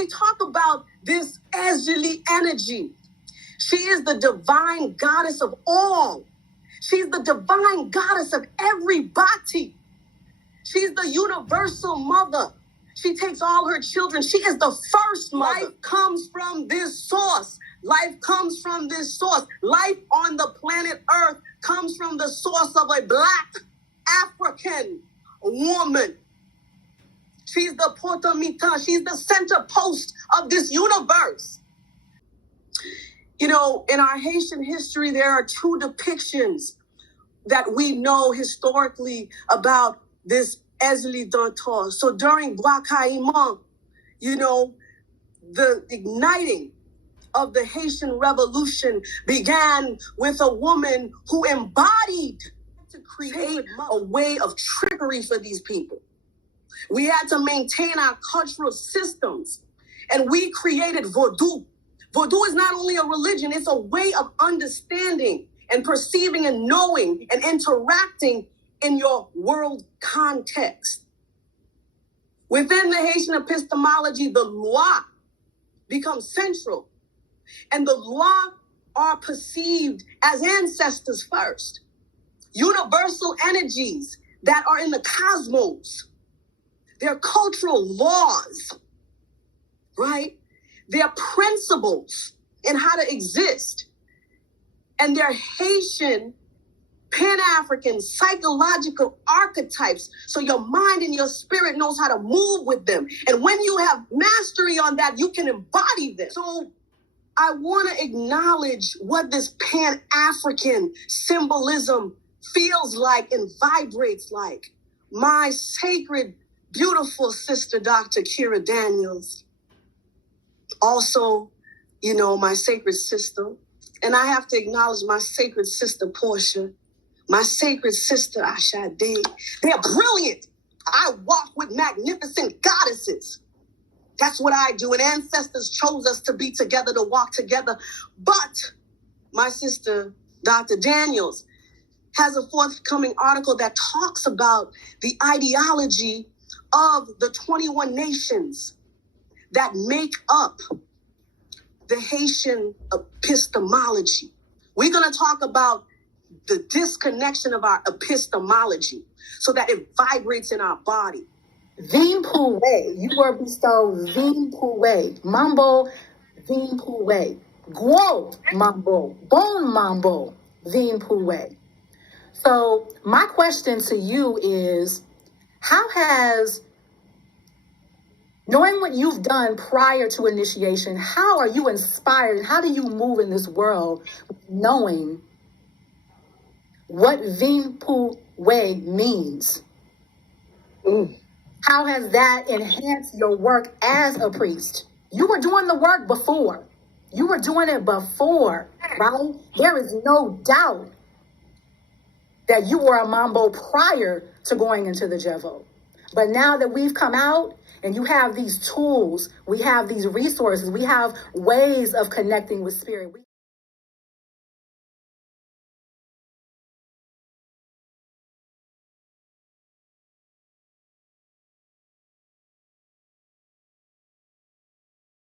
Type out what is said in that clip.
we talk about this Ezili energy, she is the divine goddess of all. She's the divine goddess of everybody. She's the universal mother. She takes all her children. She is the first mother. Life comes from this source. Life comes from this source. Life on the planet Earth comes from the source of a Black African woman. She's the porta mita. She's the center post of this universe. You know, in our Haitian history, there are two depictions that we know historically about this Ezili Dantò. So during Bois-Caïman, you know, the igniting of the Haitian Revolution began with a woman who embodied to create a way of trickery for these people. We had to maintain our cultural systems, and we created Vodou. Vodou is not only a religion, it's a way of understanding and perceiving and knowing and interacting in your world context. Within the Haitian epistemology, the loi becomes central, and the loi are perceived as ancestors first, universal energies that are in the cosmos. They're cultural laws, right? They're principles in how to exist. And they're Haitian, Pan-African, psychological archetypes. So your mind and your spirit knows how to move with them. And when you have mastery on that, you can embody them. So I want to acknowledge what this Pan-African symbolism feels like and vibrates like. My sacred, beautiful sister, Dr. Kira Daniels. Also, you know, my sacred sister. And I have to acknowledge my sacred sister, Portia. My sacred sister, Ashade. They're brilliant. I walk with magnificent goddesses. That's what I do. And ancestors chose us to be together, to walk together. But my sister, Dr. Daniels, has a forthcoming article that talks about the ideology of the 21 nations that make up the Haitian epistemology. We're going to talk about the disconnection of our epistemology so that it vibrates in our body. Vim Poué, you were bestowed Vim Poué, Manbo, Vim Poué, Guo Manbo, Bon Manbo, Vim Poué. So my question to you is, how has, knowing what you've done prior to initiation, how are you inspired? How do you move in this world knowing what Vim Poué means? How has that enhanced your work as a priest? You were doing the work before. You were doing it before, right? There is no doubt that you were a Mambo prior to going into the Jevo. But now that we've come out and you have these tools, we have these resources, we have ways of connecting with spirit.